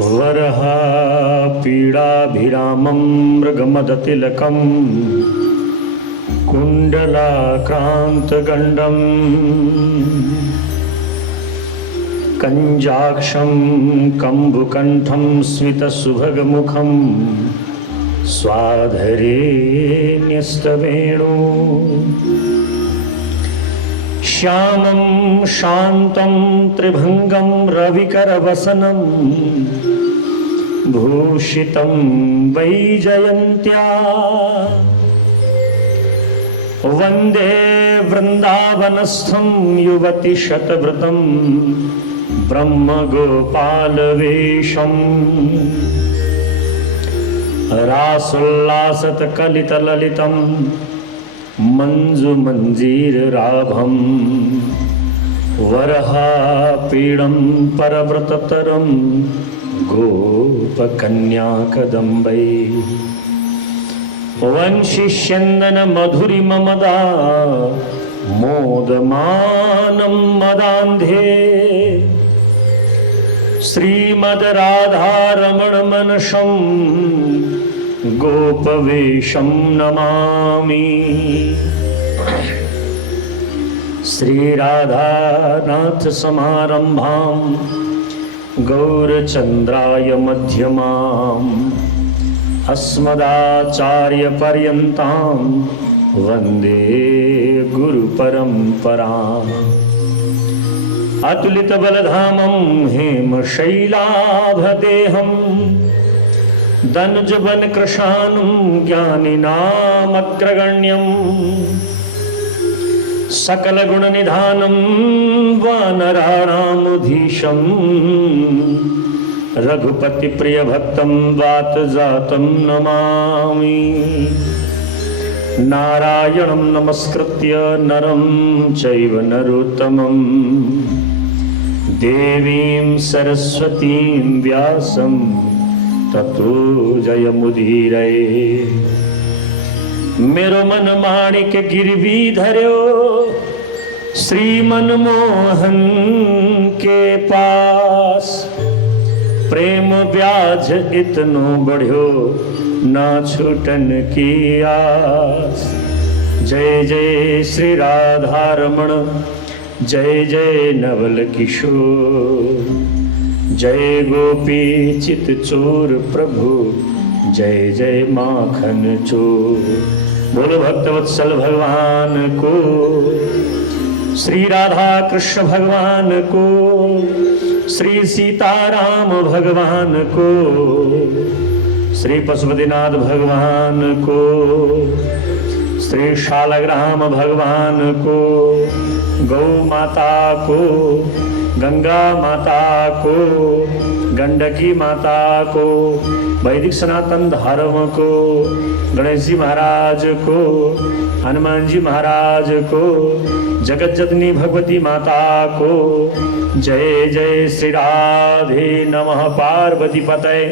वरहा पीडाभिरामं मृगमदतिलकं कुण्डलाक्रान्तगण्डं कञ्जाक्षं कम्बुकण्ठं स्मितसुभगमुखं स्वाधरे न्यस्तवेणु श्यामं शान्तं त्रिभंगं रविकरवसनं भूषितं वैजयन्त्या वन्दे वृन्दावनस्थं युवतिशतव्रतं ब्रह्मगोपालवेशम् रासोल्लासतकलितललितं मंजुमंजीरराभं वरहापीडं परव्रततरं गोपकन्याकदम्बै वंशिष्यन्दनमधुरिममदा मोदमानं मदान्धे श्रीमद्राधारमणमनसं गोपवेशं नमामि। श्रीराधानाथ समारंभां गौरचंद्राय मध्यमाम् अस्मदाचार्यपर्यन्तां वन्दे गुरुपरम्पराम्। अतुलितबलधामं हेमशैलाभदेहं दनुजवनकृशानुं ज्ञानिनामग्रगण्यं सकलगुणनिधानं वानराणामुधीशं रघुपतिप्रियभक्तं वातजातं नमामि। नारायणं नमस्कृत्य नरं चैव नरोत्तमं देवीं सरस्वतीं व्यासं ततो जयमुदीरये। मेरो मन माणिक गिरवी धर्यो श्री मनमोहन के पास प्रेम ब्याज इतनो बढ़्यो ना छूटन की आस। जय जय श्री राधारमण जय जय नवल किशोर जय गोपी चित चोर प्रभु जय जय माखन चोर। बोलो भक्तवत्सल भगवान को श्री राधा कृष्ण भगवान को श्री सीताराम भगवान को श्री पशुपतिनाथ भगवान को श्री शालग्राम भगवान को गौ माता को गंगा माता को गंडकी माता को वैदिक सनातन धर्म को गणेश जी महाराज को हनुमान जी महाराज को जगत जननी भगवती माता को जय जय श्री राधे नमः। पार्वती पतये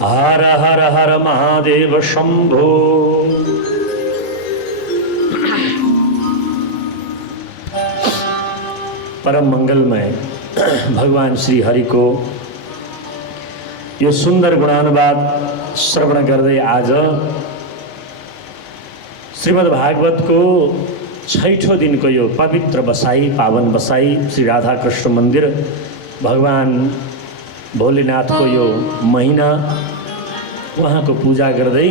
हर हर हर महादेव शंभो। परम मंगलमय भगवान श्री हरि को यो सुंदर गुणानुवाद श्रवण गर्दै आज श्रीमद् भागवत को छैठौं दिन को यो पवित्र बसाई पावन बसाई श्री राधा कृष्ण मंदिर भगवान भोलेनाथ को यो महीना वहाँ को पूजा गर्दै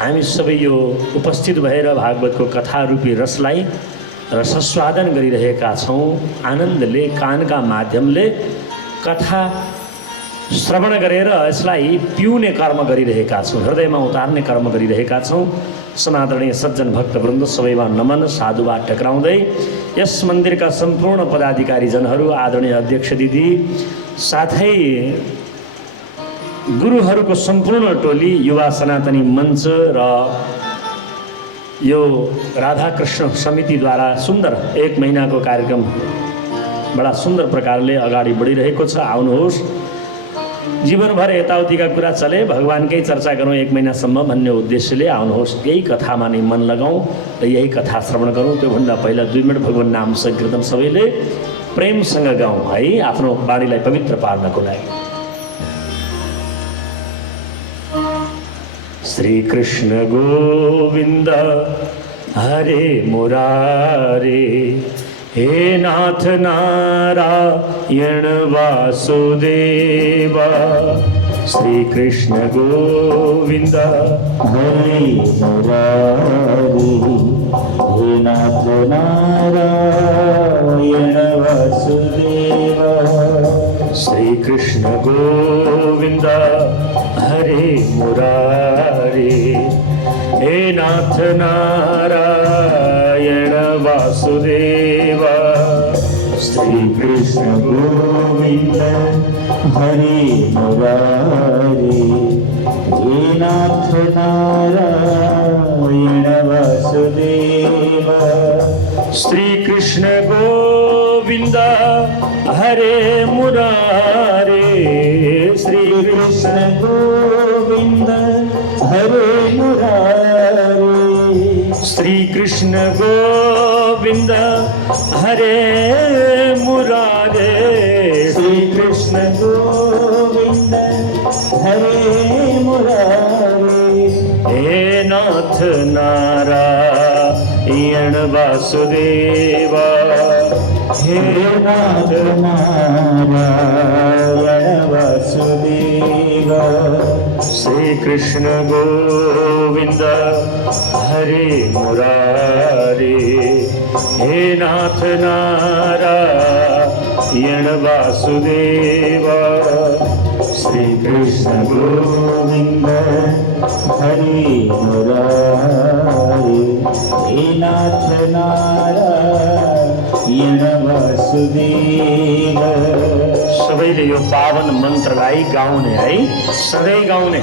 हामी सबै यो उपस्थित भएर भागवत को कथा रूपी रसलाई रसस्वादन गरिरहेका छौं। आनन्दले कानका माध्यमले कथा श्रवण गरेर यसलाई पिउने कर्म गरिरहेका छौं, हृदयमा उतार्ने कर्म गरिरहेका छौं। समादरणीय सज्जन भक्तवृन्द सबैमा नमन साधुवाद टक्राउँदै यस मन्दिरका सम्पूर्ण पदाधिकारी जनहरू, आदरणीय अध्यक्ष दिदी साथै गुरुहरूको सम्पूर्ण टोली, युवा सनातनी मञ्च र यो राधाकृष्ण समितिद्वारा सुन्दर एक महीनाको कार्यक्रम बडा सुन्दर प्रकारले अगाडि बढिरहेको छ। आउनुहोस्, जीवनभर यताउतिका कुरा चले, भगवानकै चर्चा गरौँ एक महिनासम्म भन्ने उद्देश्यले आउनुहोस्। यही कथामा नै मन लगाउँ र यही कथा श्रवण गरौँ। त्योभन्दा पहिला 2 मिनट भगवान नाम संकीर्तन सबैले प्रेमसँग गाउँ है, आफ्नो बाणीलाई पवित्र पार्नको लागि। श्री कृष्ण गोविंद हरे मुरारे, हे नाथ नारायण वासुदेवा। श्री कृष्ण गोविंद हरे मुरारे, हे नाथ नारायण वासुदेवा। श्री कृष्ण गोविंद हरे मुरारे, हे नाथ नारायण वासुदेवा। श्री कृष्ण गोविंद हरे मुरारे, हे नाथ नारायण वासुदेवा। श्री कृष्ण गोविंद हरे मुरारे, श्री कृष्ण गोविंद हरे मुरारे। श्री कृष्ण गोविंद हरे मुरारे, श्री कृष्ण गोविंद हरे मुरारे। हे नाथ नारायण वासुदेवा। हे नाथ नारायण वासुदेवा। श्री कृष्ण गोविंद हरे मुरारे, हे नाथ नारायण वासुदेवा। श्री कृष्ण गोविंद हरे मुरारे, हे नाथ नारायण वासुदेवा। सबैले यो पावन मन्त्रलाई गाउने है, सधैँ गाउने,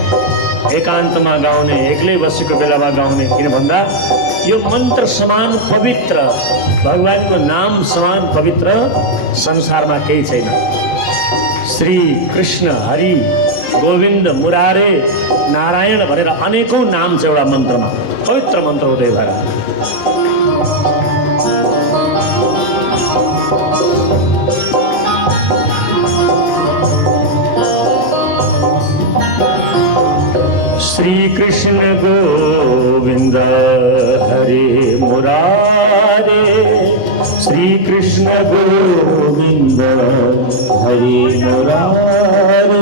एकान्तमा गाउने, एक्लै बसेको बेलामा गाउने। किन भन्दा यो मन्त्र समान पवित्र, भगवानको नाम समान पवित्र संसारमा केही छैन। श्री कृष्ण हरि गोविन्द मुरारे नारायण भनेर अनेकौँ नाम छ एउटा मन्त्रमा, पवित्र मन्त्र उदय भएर। श्री कृष्ण गोविंद हरे मुरारे, श्री कृष्ण गोविंद हरे मुरारे।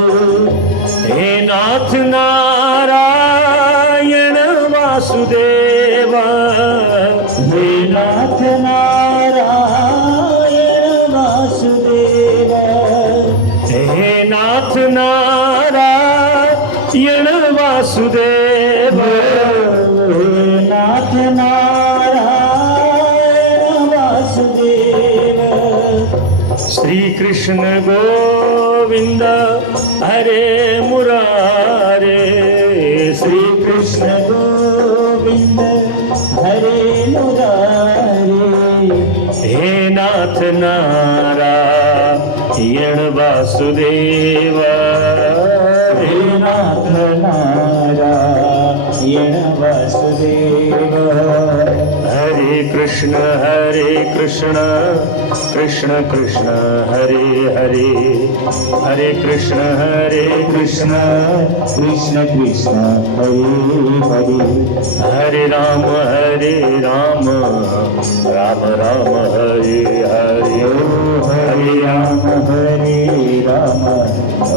हे नाथ नारायण वासुदेवा। हे नाथ नारायण वासुदेवा। हे नाथ नारायण वासुदेवा। हे नाथ नारायण वासुदेवा। श्री कृष्ण गोविंद हरे मुरारे, श्री कृष्ण गोविंद हरे मुरारे। हे नाथ नारायण वासुदेवा। हे नाथ नारायण वासुदेवा। हरे कृष्ण कृष्ण कृष्ण हरे हरे, हरे कृष्ण कृष्ण कृष्ण कृष्ण हरे हरे। हरे राम राम राम राम हरे हरे। हरे राम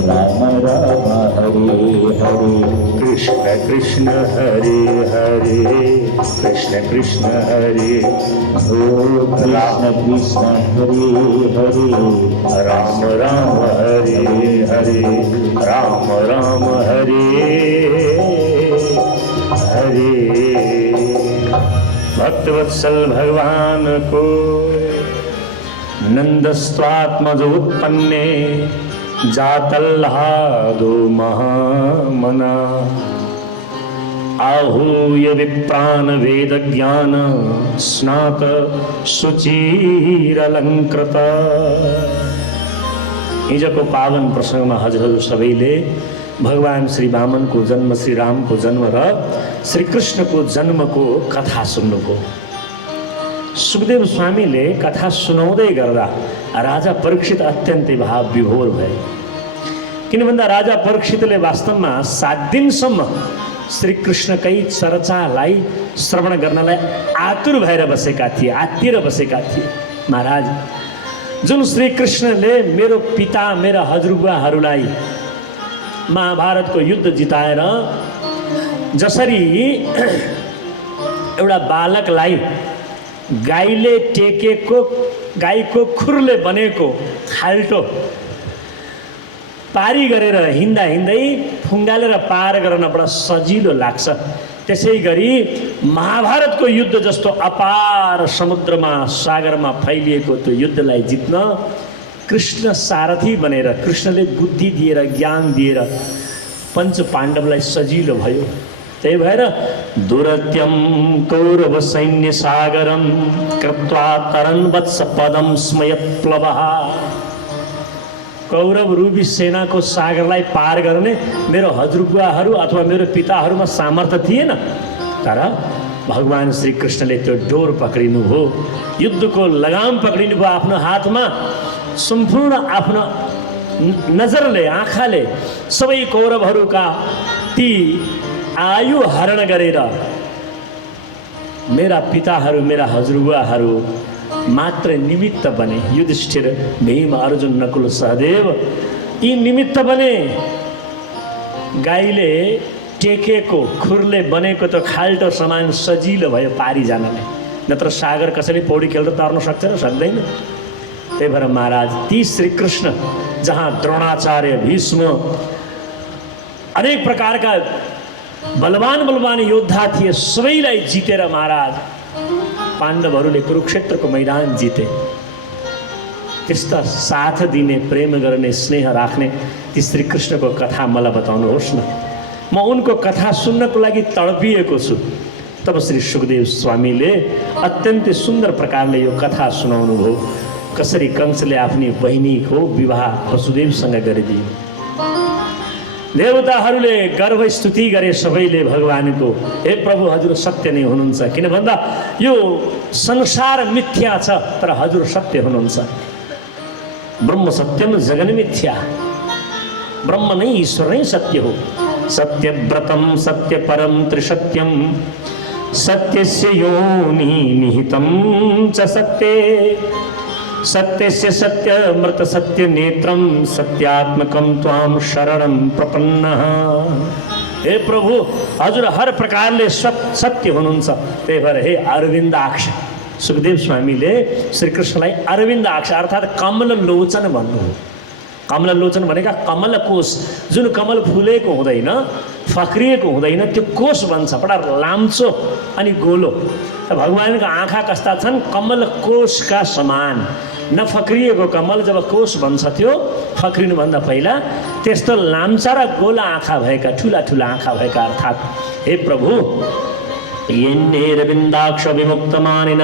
राम राम हरे हरे। कृष्ण कृष्ण हरे हरे, कृष्ण कृष्ण हरे। ओ कृष्ण कृष्ण हरे हरे। राम राम हरे हरे, राम राम हरे हरे। भक्तवत्सल भगवान को नंदस्त्वात्मज उत्पन्ने, जातल्लादो महामना। आहूय विप्रान वेद ज्ञान स्नात सुचिरलंकृत। हिजोको पावन प्रसंगमा हजुरहरू सबैले भगवान श्री वामनको जन्म, श्री रामको जन्म र श्री कृष्णको जन्मको कथा सुन्नुभयो। सुखदेव स्वामीले कथा सुनाउँदै गर्दा राजा परीक्षित अत्यन्तै भाव विभोर भए। किन भन्दा राजा परीक्षितले वास्तवमा 7 दिनसम्म श्रीकृष्णकै चर्चालाई श्रवण गर्नलाई आतुर भएर बसेका थिए, आत्तिएर बसेका थिए। महाराज, जुन श्रीकृष्णले मेरो पिता मेरा हजुरबुवाहरूलाई महाभारतको युद्ध जिताएर जसरी एउटा बालकलाई गाईले टेकेको, गाईको खुरले बनेको खाल्टो पारी गरेर हिँड्दा हिँड्दै फुङ्गालेर पार गर्न बडा सजिलो लाग्छ, त्यसै गरी महाभारतको युद्ध जस्तो अपार समुद्रमा सागरमा फैलिएको त्यो युद्धलाई जित्न कृष्ण सारथी बनेर, कृष्णले बुद्धि दिएर ज्ञान दिएर पञ्च पाण्डवलाई सजिलो भयो। त्यही भएर दुरत्यम कौरव सैन्य सागरम कृत्वा तरन वत्स पदम स्मयप्लवः। कौरव रूपी सेनाको सागरलाई पार गर्ने मेरो हजुरबुवाहरू अथवा मेरो पिताहरूमा सामर्थ्य थिएन, तर भगवान श्रीकृष्णले त्यो डोर पक्रिनुभयो, युद्धको लगाम पक्रिनुभयो आफ्नो हातमा। सम्पूर्ण आफ्नो नजरले, आँखाले सबै कौरवहरूका ती आयु हरण गरेर मेरा पिताहरू, मेरा हजुरबुवाहरू मात्र निमित्त बने। युधिष्ठिर, भीम, अर्जुन, नकुल, सहदेव यी निमित्त बने। गाईले टेकेको, खुरले बनेको त खाल्टो समान सजिलो भयो पारी जानलाई, नत्र सागर कसैले पौडी खेल्दा तर्न सक्छ र सक्दैन। त्यही भएर महाराज, ती श्रीकृष्ण जहाँ द्रोणाचार्य, भीष्म अनेक प्रकारका बलवान योद्धा थिए, सबैलाई जितेर महाराज पाण्डवहरूले कुरुक्षेत्रको मैदान जिते। त्यस्ता साथ दिने, प्रेम गर्ने, स्नेह राख्ने ती श्रीकृष्णको कथा मलाई बताउनुहोस् न। म उनको कथा सुन्नको लागि तडपिएको छु। तब श्री सुखदेव स्वामीले अत्यन्तै सुन्दर प्रकारले यो कथा सुनाउनु भयो, कसरी कंसले आफ्नी बहिनीको विवाह वसुदेवसँग गरिदियो। देवताहरूले गर्व स्तुति गरे सबैले भगवानको, हे प्रभु हजुर सत्य नै हुनुहुन्छ, किन भन्दा यो संसार मिथ्या छ तर हजुर सत्य हुनुहुन्छ। ब्रह्म सत्यम जगन मिथ्या, ब्रह्म नै ईश्वर नै सत्य हो। सत्यव्रतम सत्य परम त्रिसत्यम सत्यस्य योनि निहितं च सत्ये सत्यस्य सत्यमृत सत्य नेत्रम सत्यात्मकम त्वाम शरणम प्रपन्नः। हे प्रभु हजुर हर प्रकारले सत्य हुनुहुन्छ। त्यही भएर हे अरविन्दाक्ष, सुखदेव स्वामीले श्रीकृष्णलाई अरविन्दाक्ष अर्थात् कमल लोचन भन्नुभयो। कमल लोचन भनेका कमल कोष, जुन कमल फुलेको हुँदैन, फक्रिएको हुँदैन, त्यो कोष बन्छ, बडा लाम्चो अनि गोलो। भगवानको आँखा कस्ता छन्? कमल कोषका समान। नफक्रिएको कमल जब कोष बन्छ त्यो फक्रिनुभन्दा पहिला त्यस्तो लाम्चा र गोला आँखा भएका, ठुला ठुला आँखा भएका, अर्थात् हे प्रभु येन्नेरविन्दाक्ष विमुक्त मानिन,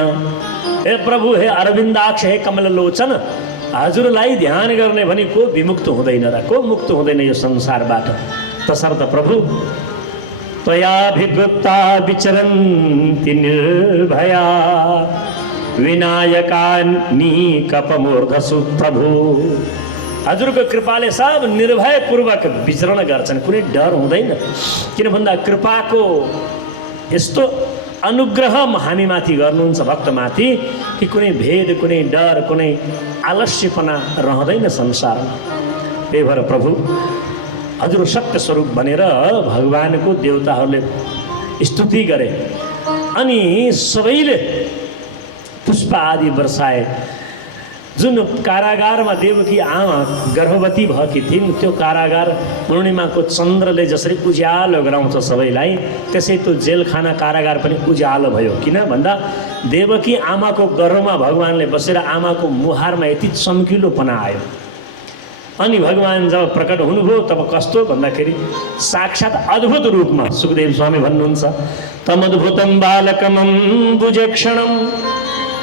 हे प्रभु, हे अरविन्दाक्ष, हे कमल लोचन, हजुरलाई ध्यान गर्ने भने को विमुक्त हुँदैन र को मुक्त हुँदैन यो संसारबाट। तसर्थ प्रभु त्वयाभिगुप्ता विचरन्ति निर्भया विनायकानि कपमूर्धसु प्रभु। हजुरको कृपाले सब निर्भयपूर्वक विचरण गर्छन्, कुनै डर हुँदैन। किन भन्दा कृपाको यस्तो अनुग्रह हामीमाथि गर्नुहुन्छ, भक्तमाथि, कि कुनै भेद, कुनै डर, कुनै आलस्यपना रहँदैन संसारमा। त्यही भएर प्रभु हजुर सत्य स्वरूप भनेर भगवानको देवताहरूले स्तुति गरे अनि सबैले पुष्प आदि वर्षाए। जुन कारागारमा देवकी आमा गर्भवती भएकी थिइन्, त्यो कारागार पूर्णिमाको चन्द्रले जसरी उज्यालो गराउँछ सबैलाई, त्यसै त्यो जेलखाना कारागार पनि उज्यालो भयो। किन भन्दा देवकी आमाको गर्भमा भगवानले बसेर आमाको मुहारमा यति चम्किलोपना आयो। अनि भगवान जब प्रकट हुनुभयो तब कस्तो भन्दाखेरि साक्षात् अद्भुत रूपमा, सुखदेव स्वामी भन्नुहुन्छ, तमद्भुतं बालकमं भुजक्षणं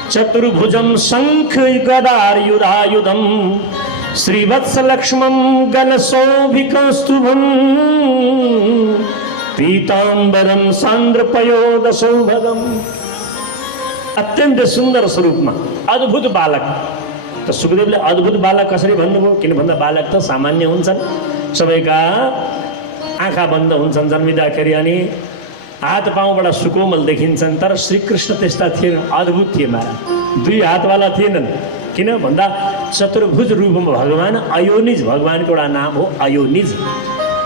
चतुर्भुजं शङ्ख गदायुधायुधं श्रीवत्सलक्ष्मं गलसौभिकौस्तुभं पीताम्बरं सान्द्रपयोदशौभगम्। अत्यन्त सुन्दर स्वरूपमा अद्भुत बालक। त सुखदेवले अद्भुत बालक कसरी भन्नुभयो? किन भन्दा बालक त सामान्य हुन्छन्, सबैका आँखा बन्द हुन्छन् जन्मिँदाखेरि अनि हात पाउबाट सुकोमल देखिन्छन्, तर श्रीकृष्ण त्यस्ता थिएनन्, अद्भुत थिए महाराज। 2 हातवाला थिएनन्, किन भन्दा चतुर्भुज रूपमा भगवान् अयोनिज, भगवान्को एउटा नाम हो अयोनिज।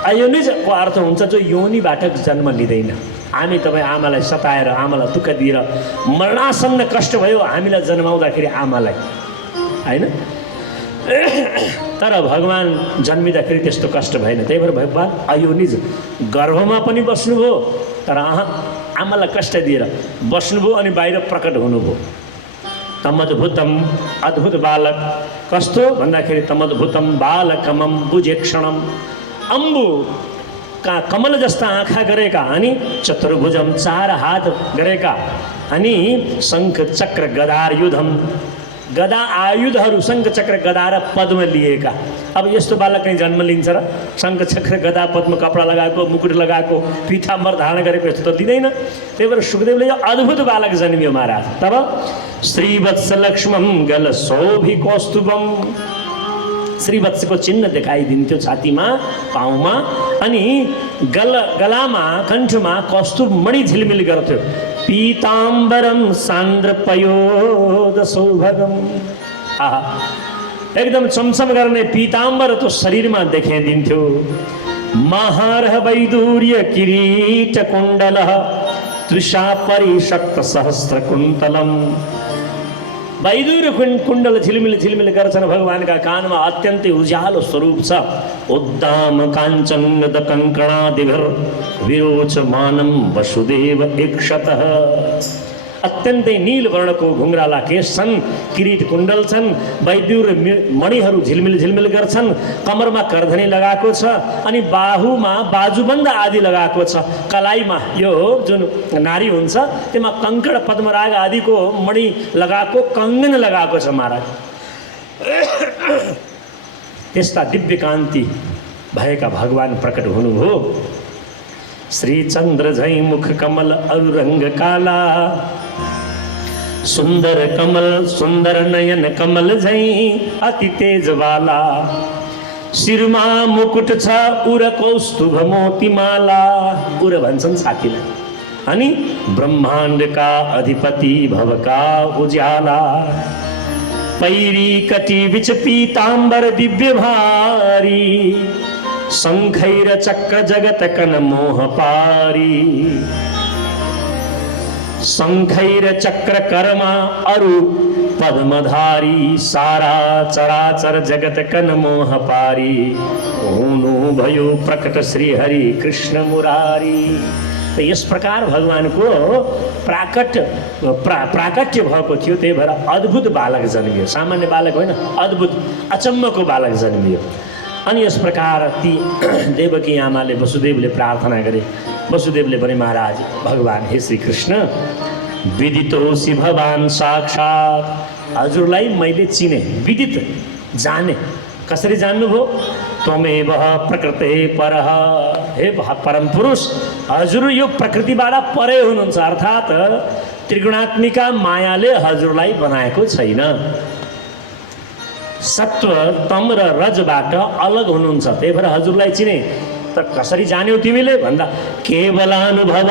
अयोनिजको अर्थ हुन्छ जो योनिबाट जन्म लिँदैन। हामी तपाईँ आमालाई सताएर, आमालाई दुःख दिएर मरणासन्न कष्ट भयो हामीलाई जन्माउँदाखेरि आमालाई, होइन? तर भगवान् जन्मिँदाखेरि त्यस्तो कष्ट भएन। त्यही भएर भगवान् अयोनिज, गर्भमा पनि बस्नुभयो तर आमालाई कष्ट दिएर बस्नुभयो अनि बाहिर प्रकट हुनुभयो। तमद्भुतम, अद्भुत बालक। कस्तो भन्दाखेरि तमद्भुतम बालकमं भुजेक्षणम, अम्बु का कमल जस्ता आँखा गरेका अनि चतुर्भुजम, 4 हात गरेका अनि शङ्ख चक्र गदार युधम, गदा आयुधहरू शङ्ख चक्र गदा र पद्म लिएका। अब यस्तो बालक कहीँ जन्म लिन्छ र? शङ्ख चक्र गदा पद्म कपडा लगाएको, मुकुट लगाएको, पीताम्बर धारण गरेको यस्तो त दिँदैन। त्यही भएर सुखदेवले यो अद्भुत बालक जन्मियो महाराज। तब श्रीवत्स लक्ष्मण गल शोभि कौस्तुभम, श्रीवत्सको चिन्ह देखाइदिन्थ्यो छातीमा, पाउमा, अनि गलामा, कण्ठमा कौस्तुभ मणि झिलमिल गर्थ्यो। पीताम्बरम सान्द्रपयोद सौभगम, आहा, एकदम चमचम गर्ने पीताम्बर तो शरीरमा देखाइदिन्थ्यो। महारह वैदूर्य किरीट कुण्डल तृषा परिशक्त सहस्र कुन्तलम, वैदूर्य कुण्डल झिलमिल झिलमिल गर्छन् भगवानका कानमा, अत्यन्तै उज्यालो स्वरूप छ। उद्दाम काञ्चन कङ्कणादिभिर विरोचमानं वसुदेव इक्षतः, अत्यन्तै नील वर्णको घुङ्राला केश छन्, किरीट कुण्डल छन्, वैदूर्य मणिहरू झिलमिल झिलमिल गर्छन्, कमरमा कर्धनी लगाएको छ, अनि बाहुमा बाजुबन्द आदि लगाएको छ, कलाइमा यो जुन नारी हुन्छ त्यसमा कङ्कड पद्मराग आदिको मणि लगाएको कङ्गन लगाएको छ महाराज। त्यस्ता दिव्य कान्ति भएका भगवान् प्रकट हुनुभयो। श्रीचन्द्र झैं मुख कमल अरु रंग काला, सुंदर कमल सुंदर नयन कमल झैं अति तेज वाला, शिरमा मुकुट छ उर कौस्तुभ मोतीमाला, उर भन्छन् साथीलाई, अनि ब्रह्माण्डका अधिपति भवका उज्याला, पैरी कटी बिच पीताम्बर दिव्य भारी, शंखैर चक्र जगत कन मोह पारी, शंखैर चक्र कर्मा अरु पद्मधारी, सारा चराचर जगत कन मोह पारी, हुनु भयो प्रकट श्री हरि कृष्ण मुरारी। तो यस प्रकार भगवानको प्राकट्य भएको थियो। त्यही भएर अद्भुत बालक जन्मियो, सामान्य बालक होइन, अद्भुत अचम्मको बालक जन्मियो। अनि यस प्रकार ती देवकी आमाले वसुदेवले प्रार्थना गरे। वसुदेवले भने महाराज भगवान हे श्री कृष्ण, विदितोसि भवान साक्षात्, हजुरलाई मैले चिने, विदित जाने। कसरी जान्नुभयो? त्वमेव प्रकृते परः, हे परम पुरुष हजुर यो प्रकृतिबाट परे हुनुहुन्छ, अर्थात् त्रिगुणात्मिका मायाले हजुरलाई बनाएको छैन। सत्व तम र रजबाट अलग हुनुहुन्छ, त्यही भएर हजुरलाई चिने। त कसरी जान्यौ तिमीले भन्दा केवलानुभवानन्द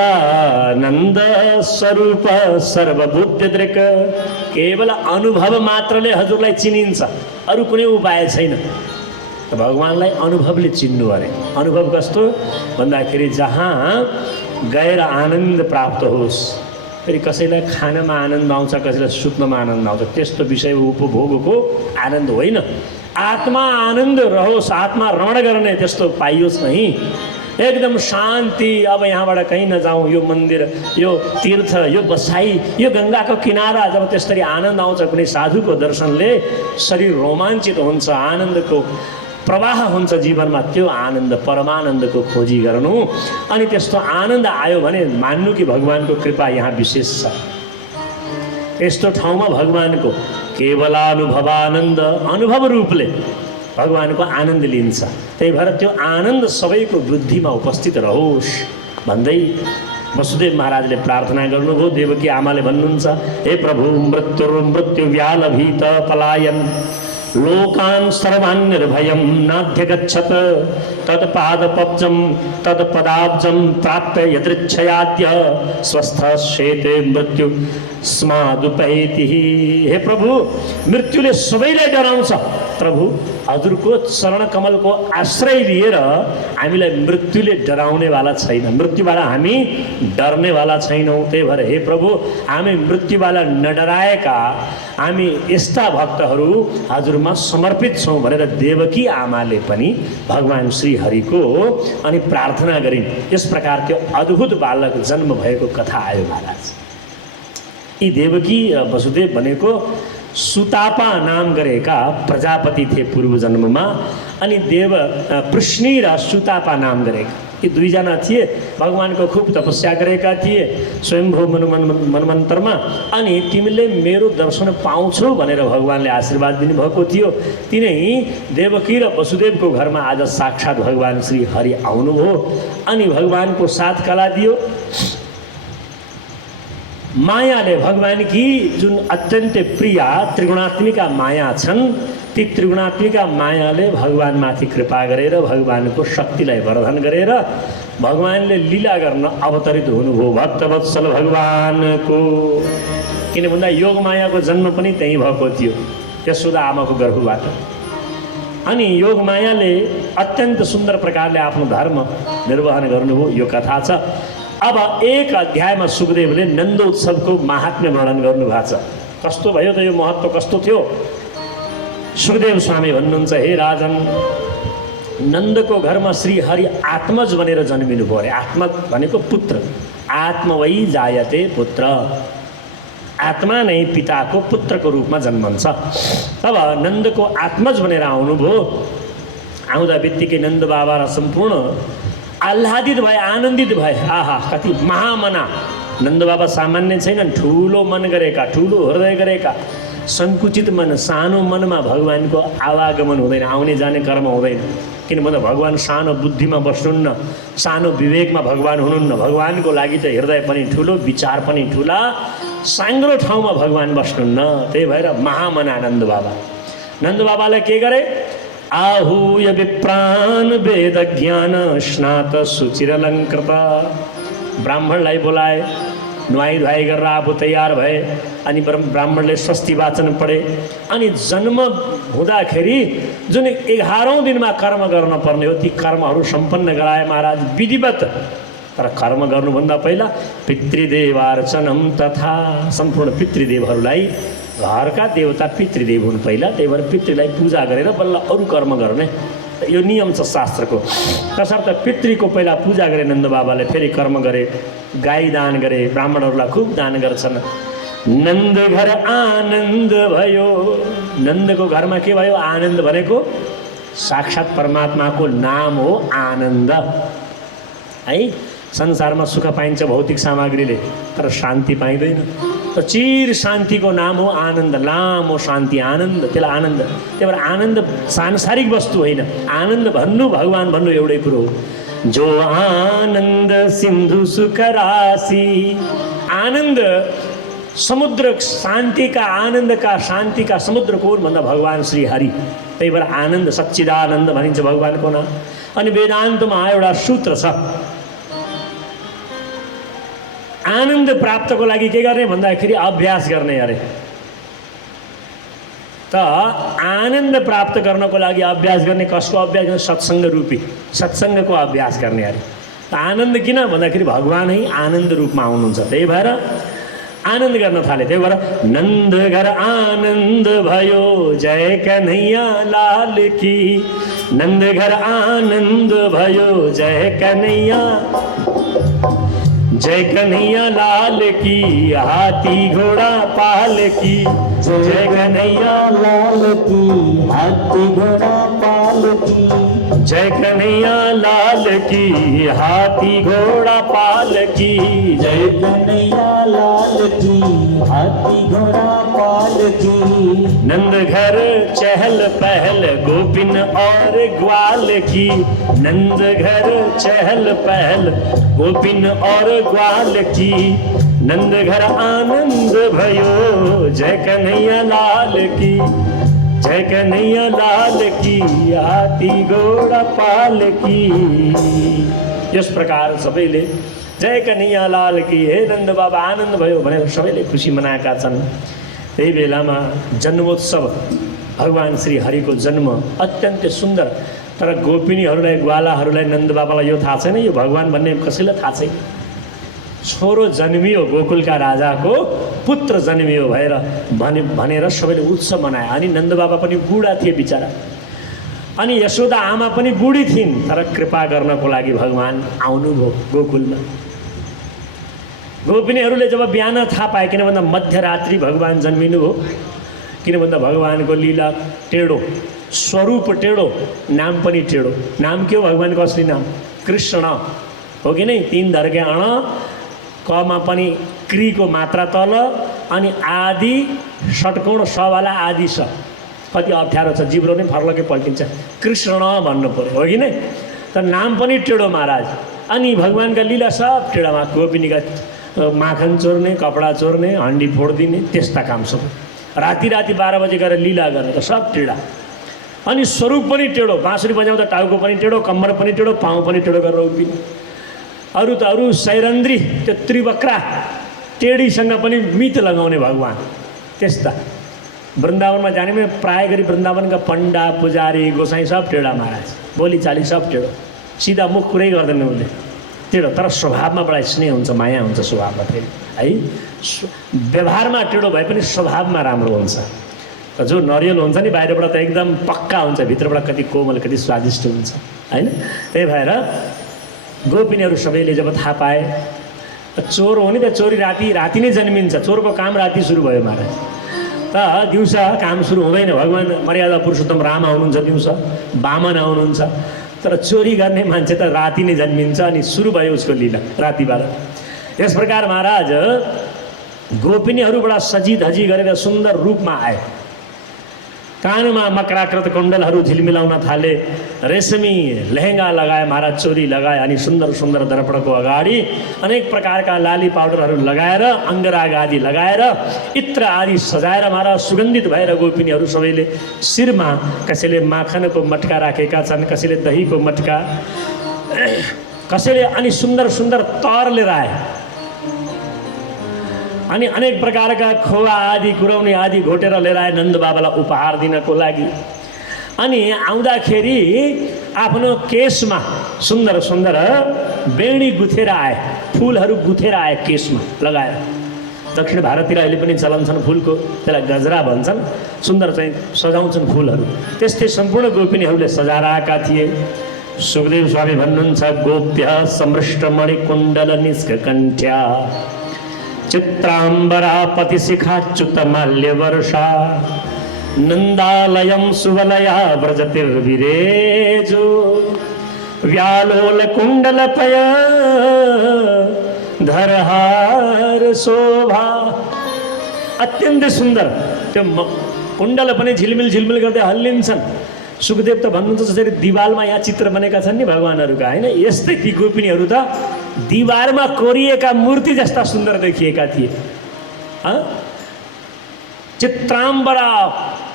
स्वरूप सर्वभूतदृक्, केवल अनुभव मात्रले हजुरलाई चिनिन्छ, अरू कुनै उपाय छैन। भगवानलाई अनुभवले चिन्नु अरे। अनुभव कस्तो भन्दाखेरि जहाँ गएर आनन्द प्राप्त होस्, फेरि कसैलाई खानमा आनन्द आउँछ, कसैलाई सुत्नमा आनन्द आउँछ, त्यस्तो विषय उपभोगको आनन्द होइन। आत्मा आनन्द रहोस्, आत्मा रमण गर्ने त्यस्तो पाइयोस् नहीं, एकदम शान्ति। अब यहाँबाट कहीँ नजाउँ, यो मन्दिर, यो तीर्थ, यो बसाई, यो गङ्गाको किनारा, जब त्यसरी आनन्द आउँछ कुनै साधुको दर्शनले शरीर रोमाञ्चित हुन्छ, आनन्दको प्रवाह हुन्छ जीवनमा, त्यो आनन्द परमानन्दको खोजी गर्नु। अनि त्यस्तो आनन्द आयो भने मान्नु कि भगवानको कृपा यहाँ विशेष छ। यस्तो ठाउँमा भगवानको केवलानुभवानन्द, अनुभव रूपले भगवानको आनन्द लिन्छ। त्यही भएर त्यो आनन्द सबैको बुद्धिमा उपस्थित रहोस् भन्दै वसुदेव महाराजले प्रार्थना गर्नुभयो। देवकी आमाले भन्नुहुन्छ, हे प्रभु मृत्यु व्याल भीत पलायन लोकान् सर्वान् निर्भयं नाध्यगच्छत् तत्पादपब्जं तत्पदाब्जं प्राप्य यदृच्छयाद्य स्वस्थश्चेते मृत्यु स्मादुपैति। हे प्रभु, मृत्युले सबैलाई डराउँछ। प्रभु, हजुरको चरण कमलको आश्रय लिएर हामीलाई मृत्युले डराउनेवाला छैन, मृत्युबाट हामी डर्नेवाला छैनौँ। त्यही भएर हे प्रभु, हामी मृत्युबाट नडराएका हामी यस्ता भक्तहरू हजुरमा समर्पित छौँ भनेर देवकी आमाले पनि भगवान् श्री हरिको अनि प्रार्थना गरिन्। यस प्रकारको अद्भुत बालक जन्म भएको कथा आयो महाराज। यी देवकी वसुदेव भनेको सुतापा नाम गरेका प्रजापति थिए पूर्व जन्ममा, अनि देव पृश्नी र सुतापा नाम गरेका यी दुईजना थिए। भगवानको खूब तपस्या गरेका थिए स्वयम्भू मनमन्तरमा, अनि तिमीले मेरो दर्शन पाउँछौ भनेर भगवानले आशीर्वाद दिनुभएको थियो। तिनै देवकी र वसुदेवको घरमा आज साक्षात् भगवान् श्री हरि आउनुभयो अनि भगवानको साथ कला दियो। मायाले भगवानकी जुन अत्यन्तै प्रिय त्रिगुणात्मिका माया छन्, ती त्रिगुणात्मिका मायाले भगवानमाथि कृपा गरेर भगवानको शक्तिलाई वर्धन गरेर भगवानले लीला गर्न अवतरित हुनुभयो भक्तवत्सल भगवानको। किन भन्दा योग मायाको जन्म पनि त्यहीँ भएको थियो, यशोदा आमाको गर्भबाट। अनि योग मायाले अत्यन्त सुन्दर प्रकारले आफ्नो धर्म निर्वहन गर्नुभयो, यो कथा छ। अब एक अध्यायमा सुखदेवले नन्दोत्सवको महात्म्य वर्णन गर्नुभएको छ। कस्तो भयो त यो महत्त्व कस्तो थियो? सुखदेव स्वामी भन्नुहुन्छ, हे राजन, नन्दको घरमा श्री हरि आत्मज बनेर जन्मिनु भयो अरे। आत्मा भनेको पुत्र, आत्मवै जायते पुत्र, आत्मा नै पिताको पुत्रको रूपमा जन्मन्छ। तब नन्दको आत्मज बनेर आउनुभयो। आउँदा बित्तिकै नन्द बाबा र सम्पूर्ण आह्लादित भए, आनन्दित भए। आहा, कति महामना! नन्द बाबा सामान्य छैनन्, ठुलो मन गरेका, ठुलो हृदय गरेका। सङ्कुचित मन, सानो मनमा भगवानको आवागमन हुँदैन, आउने जाने कर्म हुँदैन। किन भन्दा भगवान् सानो बुद्धिमा बस्नुहुन्न, सानो विवेकमा भगवान् हुनुहुन्न। भगवानको लागि त हृदय पनि ठुलो, विचार पनि ठुला, साङ्ग्रो ठाउँमा भगवान् बस्नुहुन्न। त्यही भएर महामना नन्द बाबा। नन्द बाबालाई के गरे? आहूय विप्रान वेद ज्ञान स्नात सुचिरलङ्कृत। ब्राह्मणलाई बोलाए, नुहाई धुवाई गरेर आफू तयार भए, अनि ब्राह्मणले स्वस्ति वाचन पढे। अनि जन्म हुँदाखेरि जुन 11औं दिनमा कर्म गर्न पर्ने हो, ती कर्महरू सम्पन्न गराए महाराज विधिवत। तर कर्म गर्नुभन्दा पहिला पितृदेवार्चनम तथा, सम्पूर्ण पितृदेवहरूलाई, घरका देवता पितृदेव हुन् पहिला, त्यही भएर पितृलाई पूजा गरेर बल्ल अरू कर्म गर्ने, यो नियम छ शास्त्रको। तसर्थ पितृको पहिला पूजा गरे नन्द बाबाले, फेरि कर्म गरे, गाई दान गरे, ब्राह्मणहरूलाई खुब दान गर्छन्। नन्द घर आनन्द भयो। नन्दको घरमा के भयो? आनन्द भनेको साक्षात् परमात्माको नाम हो आनन्द। है, संसारमा सुख पाइन्छ भौतिक सामग्रीले, तर शान्ति पाइँदैन। त चिर शान्तिको नाम हो आनन्द, लामो शान्ति आनन्द, त्यसलाई आनन्द। त्यही भएर आनन्द सांसारिक वस्तु होइन, आनन्द भन्नु भगवान् भन्नु एउटै कुरो हो। जो आनन्द सिन्धु सुख राशि, आनन्द समुद्र शान्तिका, आनन्दका शान्तिका समुद्र कोन भन्दा भगवान् श्री हरि। त्यही भएर आनन्द सच्चिदानन्द भनिन्छ भगवानको नाम। अनि वेदान्तमा एउटा सूत्र छ, आनन्द प्राप्तको लागि के गर्ने भन्दाखेरि अभ्यास गर्ने अरे। त आनन्द प्राप्त गर्नको लागि अभ्यास गर्ने, कसको अभ्यास गर्ने? सत्सङ्ग रूपी सत्सङ्गको अभ्यास गर्ने अरे। त आनन्द किन भन्दाखेरि भगवान् नै आनन्द रूपमा आउनुहुन्छ, त्यही भएर आनन्द गर्न थाले। त्यही भएर नन्द घर आनन्द भयो, जय कन्हैया लाल की। नन्द घर आनन्द भयो, जय कन्हैया, जय कन्हैया लाल की। हाथी घोड़ा पाल की, जय कन्हैया लाल की। हाथी घोड़ा पाल की, जय कन्हैया लाल की। हाथी घोड़ा पाल की, जय कन्हैया लाल की। हाथी घोड़ा पाल की। नंद घर चहल पहल गोपिन और ग्वाल की। नंद घर चहल पहल गोपिन और ग्वाल की। नंद घर आनंद भयो, जय कन्हैया लाल की। जय कन्हैया लाल की, हाथी घोडा पालकी। यस प्रकार सबैले जय कन्हैया लाल की, हे नन्द बाबा आनन्द भयो भनेर सबैले खुसी मनाएका छन्। त्यही बेलामा जन्मोत्सव, भगवान् श्री हरिको जन्म अत्यन्तै सुन्दर। तर गोपिनीहरूलाई, ग्वालाहरूलाई, नन्द बाबालाई यो थाहा छैन, यो भगवान् भन्ने कसैलाई थाहा छैन। छोरो जन्मियो, गोकुलका राजाको पुत्र जन्मियो भएर भनेर सबैले उत्सव मनाए। अनि नन्द बाबा पनि बुढा थिए बिचरा, अनि यशोदा आमा पनि बुढी थिइन्। तर कृपा गर्नको लागि भगवान् आउनुभयो गोकुलमा। गोपिनीहरूले जब बिहान थाहा पाए, किन भन्दा मध्यरात्रि भगवान् जन्मिनुभयो, किन भन्दा भगवान्को लीला टेढो, स्वरूप टेढो, नाम पनि टेढो। नाम के हो भगवान्को असली नाम? कृष्ण हो कि नै? 3 धर्के अण, कमा पनि क्रीको मात्रा तल, अनि आदि षट्कोण सवाला आदि स। कति अप्ठ्यारो छ, जिब्रो नै फर्लकै पल्टिन्छ। कृष्ण भन्नु पर्यो, हो कि नै? तर नाम पनि टेढो महाराज। अनि भगवान्का लीला सब टेढामा, गोपिनीका माखन चोर्ने, कपडा चोर्ने, हन्डी फोडिदिने, त्यस्ता काम सब। राति 12 बजे गएर लीला गर्ने त सब टेढा। अनि स्वरूप पनि टेढो, बाँसुरी बजाउँदा टाउको पनि टेढो, कम्मर पनि टेढो, पाउ पनि टेढो गरेर उभिने। अरू त अरू सैरन्द्री, त्यो त्रिवक्रा टेढीसँग पनि मित लगाउने भगवान्, त्यस्ता। वृन्दावनमा जाने में प्राय गरी वृन्दावनका पण्डा, पुजारी, गोसाई सब टेढा महाराज, बोलीचाली सब टेढो, सिधा मुख कुरै गर्दैन उसले, टेढो। तर स्वभावमा बडा स्नेह हुन्छ, माया हुन्छ स्वभावमा फेरि, है। व्यवहारमा टेढो भए पनि स्वभावमा राम्रो हुन्छ। जो नरियल हुन्छ नि बाहिरबाट त एकदम पक्का हुन्छ, भित्रबाट कति कोमल, कति स्वादिष्ट हुन्छ, हैन? त्यही भएर गोपिनीहरू सबैले जब थाहा पाए, चोर हो नि त, चोरी राति नै जन्मिन्छ, चोरको काम राति सुरु भयो महाराज। त दिउँसा काम सुरु हुँदैन। भगवान् मर्यादा पुरुषोत्तम राम आउनुहुन्छ दिउँसा, वामन आउनुहुन्छ, तर चोरी गर्ने मान्छे त राति नै जन्मिन्छ। अनि सुरु भयो उसको लीला रातिबाट। यस प्रकार महाराज गोपिनीहरूबाट सजी धजी गरेर सुन्दर रूपमा आए। कानमा मकराकृत कुण्डलहरू झिलमिलाउन थाले, रेशमी लेहेङ्गा लगाए महाराज, चोरी लगाए। अनि सुन्दर सुन्दर दर्पणको अगाडि अनेक प्रकारका लाली पाउडरहरू लगाएर, अङ्गराग आदि लगाएर, इत्र आदि सजाएर महाराज सुगन्धित भएर गोपिनीहरू सबैले शिरमा कसैले माखनको मटका राखेका छन्, कसैले दहीको मटका, कसैले अनि सुन्दर सुन्दर तर लिएर आए। अनि अनेक प्रकारका खोवा आदि, कुरौनी आदि घोटेर लिएर आए नन्द बाबालाई उपहार दिनको लागि। अनि आउँदाखेरि आफ्नो केशमा सुन्दर सुन्दर बेणी गुथेर आए, फुलहरू गुथेर आए केशमा लगाएर। दक्षिण भारततिर अहिले पनि चलन छन् फुलको, त्यसलाई गजरा भन्छन्। सुन्दर चाहिँ सजाउँछन् फुलहरू, त्यस्तै सम्पूर्ण गोपिनीहरूले सजाएर आएका थिए। सुखदेव स्वामी भन्नुहुन्छ, गोप्य समृष्टमणि कुण्डल निष्कण्ठ्या, चित्राम्बरा पतिशिखाच्युत माल्यवर्षा, नन्दालयं सुवलया व्रजतिर्विरेजो, व्यालोल कुण्डलपय धरहार शोभा। अत्यन्तै सुन्दर त्यो कुण्डल पनि झिलमिल झिलमिल गर्दै हल्लिन्छन्। सुखदेव त भन्नुहुन्छ जसरी दिवालमा यहाँ चित्र बनेका छन् नि भगवानहरूका, होइन? यस्तै ती गोपिनीहरू त दिवारमा कोरिएका मूर्ति जस्ता सुन्दर देखिएका थिए। चित्राम्बरा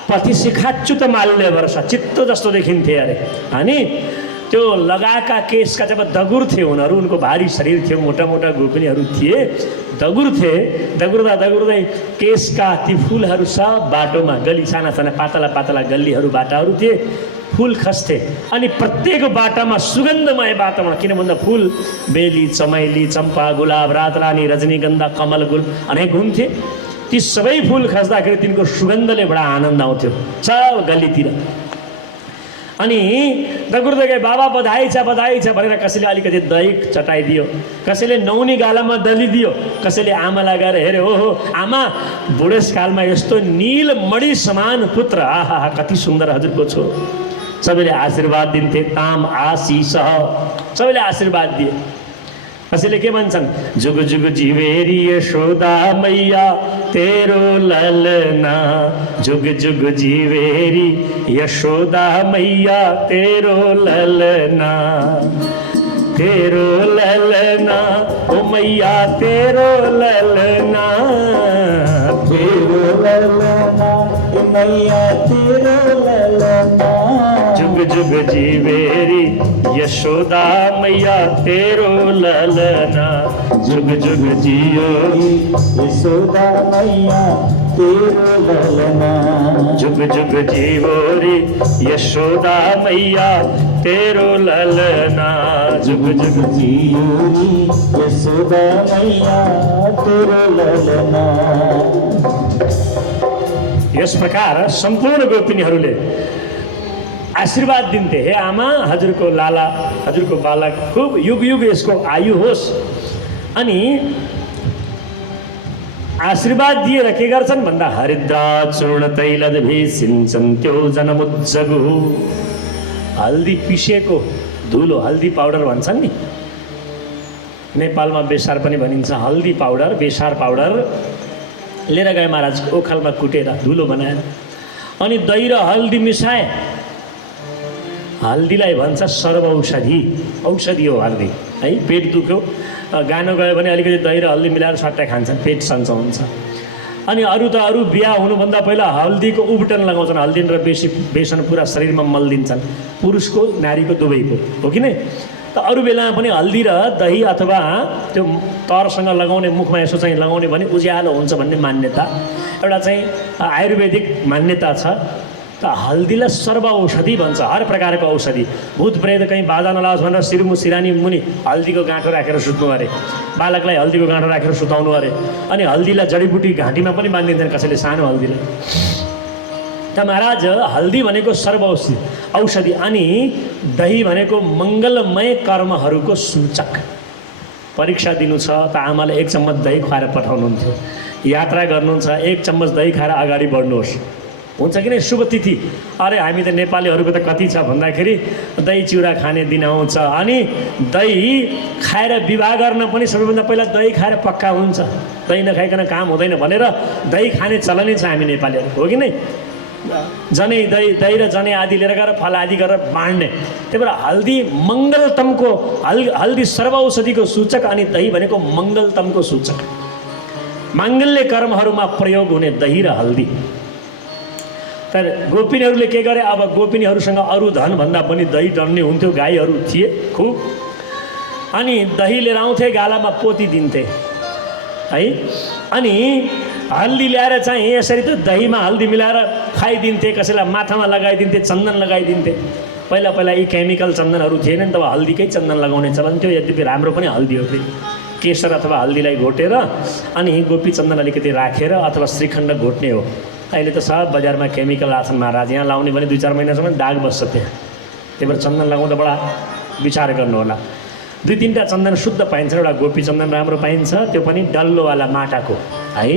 पतिशिखाच्युत माल्य वर्षा, चित्तो जस्तो देखिन्थे अरे। अनि त्यो लगाएका केशका जब दगुर थिए उनीहरू, उनको भारी शरीर थियो, मोटा मोटा गोपिनीहरू थिए, दगुर थिए। दगुर्दा दगुर्दै केशका ती फुलहरू सब बाटोमा, गली साना साना पातला पातला गल्लीहरू बाटाहरू थिए, फुल खस्थे। अनि प्रत्येक बाटामा सुगन्धमय वातावरण, किन भन्दा फुल बेली, चमेली, चम्पा, गुलाब, रातरानी, रजनीगन्धा, कमल, गुल अनेक हुन्थे। ती सबै फुल खस्दाखेरि तिनको सुगन्धले बडा आनन्द आउँथ्यो सब गल्लीतिर। अनि दगुर्दै गए, बाबा बधाई छ भनेर कसैले अलिकति दही चटाइदियो, कसैले नौनी गालामा दलिदियो, कसैले आमालाई गएर हेऱ्यो, ओहो आमा बुढेसकालमा यस्तो नील मणि समान पुत्र, आहा कति सुन्दर हजुरको छोरो। सबैले आशीर्वाद दिन्थे, ताम आशीष, सबैले आशीर्वाद दिए। कसैले के भन्छन्, जुग जुग जीवेरी यशोदा मैया तेरो ललना, जुग जुग जीवेरी यशोदा मैया तेरो ललना, तेरो ललना ओ मैया तेरो ललना, तेरो ललना ओ मैया तेरो जुग जीवेरी यशोदा मैया तेरो ललना। जुग जुग जियो यशोदा मैया तेरो ललना। जुग जुग जीवो रे यशोदा मैया तेरो ललना। जुग जुग जियो रे यशोदा मैया तेरो ललना। यस प्रकार सम्पूर्ण गोपिनीहरूले आशीर्वाद दिन्थे, हे आमा हजुरको लाला हजुरको बालक खूब युग युग यसको आयु होस्। अनि आशीर्वाद दिएर के गर्छन् भन्दा हरिद्रा चूर्ण तैलदभि सिञ्चन्त्यो जनमुज्जगु। हल्दी पिसेको धुलो, हल्दी पाउडर भन्छन् नि, नेपालमा बेसार पनि भनिन्छ। हल्दी पाउडर, बेसार पाउडर लिएर गए महाराज ओखलमा कुटेर धुलो बनाएर, अनि दही र हल्दी मिसाए। हल्दीलाई भन्छ सर्व औषधि, औषधि हो हल्दी है। पेट दुख्यो गानो गयो भने अलिकति दही र हल्दी मिलाएर सट्टा खान्छन्, पेट सन्चो हुन्छ। अनि अरू त अरू बिहा हुनुभन्दा पहिला हल्दीको उब्टन लगाउँछन्, हल्दी र बेसन पुरा शरीरमा मल्दिन्छन्, पुरुषको नारीको दुवैको, हो कि नै? त अरू बेलामा पनि हल्दी र दही अथवा त्यो तरसँग लगाउने, मुखमा यसो चाहिँ लगाउने भने उज्यालो हुन्छ भन्ने मान्यता एउटा चाहिँ आयुर्वेदिक मान्यता छ। त हल्दीलाई सर्व औषधि भन्छ, हर प्रकारको औषधि। भूत प्रेत कहीँ बाधा नलाओस् भनेर सिरमु सिरानी मुनि हल्दीको गाँठो राखेर सुत्नु अरे, बालकलाई हल्दीको गाँठो राखेर सुताउनु अरे। अनि हल्दीलाई जडीबुटी घाँटीमा पनि बाँधिन्छन् कसैले, सानो हल्दीलाई। त महाराज हल्दी भनेको सर्व औषधि, अनि दही भनेको मङ्गलमय कर्महरूको सूचक। परीक्षा दिनु छ त आमाले 1 चम्मच दही खुवाएर पठाउनुहुन्थ्यो, यात्रा गर्नुहुन्छ 1 चम्मच दही खाएर अगाडि बढ्नुहोस्, हुन्छ कि नै? शुभ तिथि, अरे हामी त नेपालीहरूको त कति छ भन्दाखेरि दही चिउरा खाने दिन आउँछ, अनि दही खाएर विवाह गर्न पनि सबैभन्दा पहिला दही खाएर पक्का हुन्छ, दही नखाइकन काम हुँदैन भनेर दही खाने चलनै छ हामी नेपालीहरू, हो कि नै? जनै दही र जनै आदि लिएर गएर फल आदि गरेर बाँड्ने। त्यही भएर हल्दी मङ्गलतमको, हल्दी सर्व औषधिको सूचक, अनि दही भनेको मङ्गलतमको सूचक। माङ्गल्य कर्महरूमा प्रयोग हुने दही र हल्दी। तर गोपिनीहरूले के गरे, अब गोपिनीहरूसँग अरू धन भन्दा पनि दही टन्ने हुन्थ्यो, गाईहरू थिए खुब, अनि दही लिएर आउँथे, गालामा पोती दिन्थे है। अनि हल्दी ल्याएर चाहिँ यसरी त दहीमा हल्दी मिलाएर खाइदिन्थे, कसैलाई माथामा लगाइदिन्थे, चन्दन लगाइदिन्थे। पहिला पहिला यी केमिकल चन्दनहरू थिएन नि, तब हल्दीकै चन्दन लगाउने चलन थियो। यद्यपि राम्रो पनि हल्दी हो, फेरि केसर अथवा हल्दीलाई घोटेर अनि गोपी चन्दन अलिकति राखेर अथवा श्रीखण्ड घोट्ने हो। अहिले त सब बजारमा केमिकल आछन् महाराज, यहाँ लाउने भने 2-4 महिनासम्म दाग बस्छ त्यहाँ। त्यही भएर चन्दन लगाउँदा बडा विचार गर्नु होला। 2-3टा चन्दन शुद्ध पाइन्छ, एउटा गोपी चन्दन राम्रो पाइन्छ, त्यो पनि डल्लोवाला माटाको है।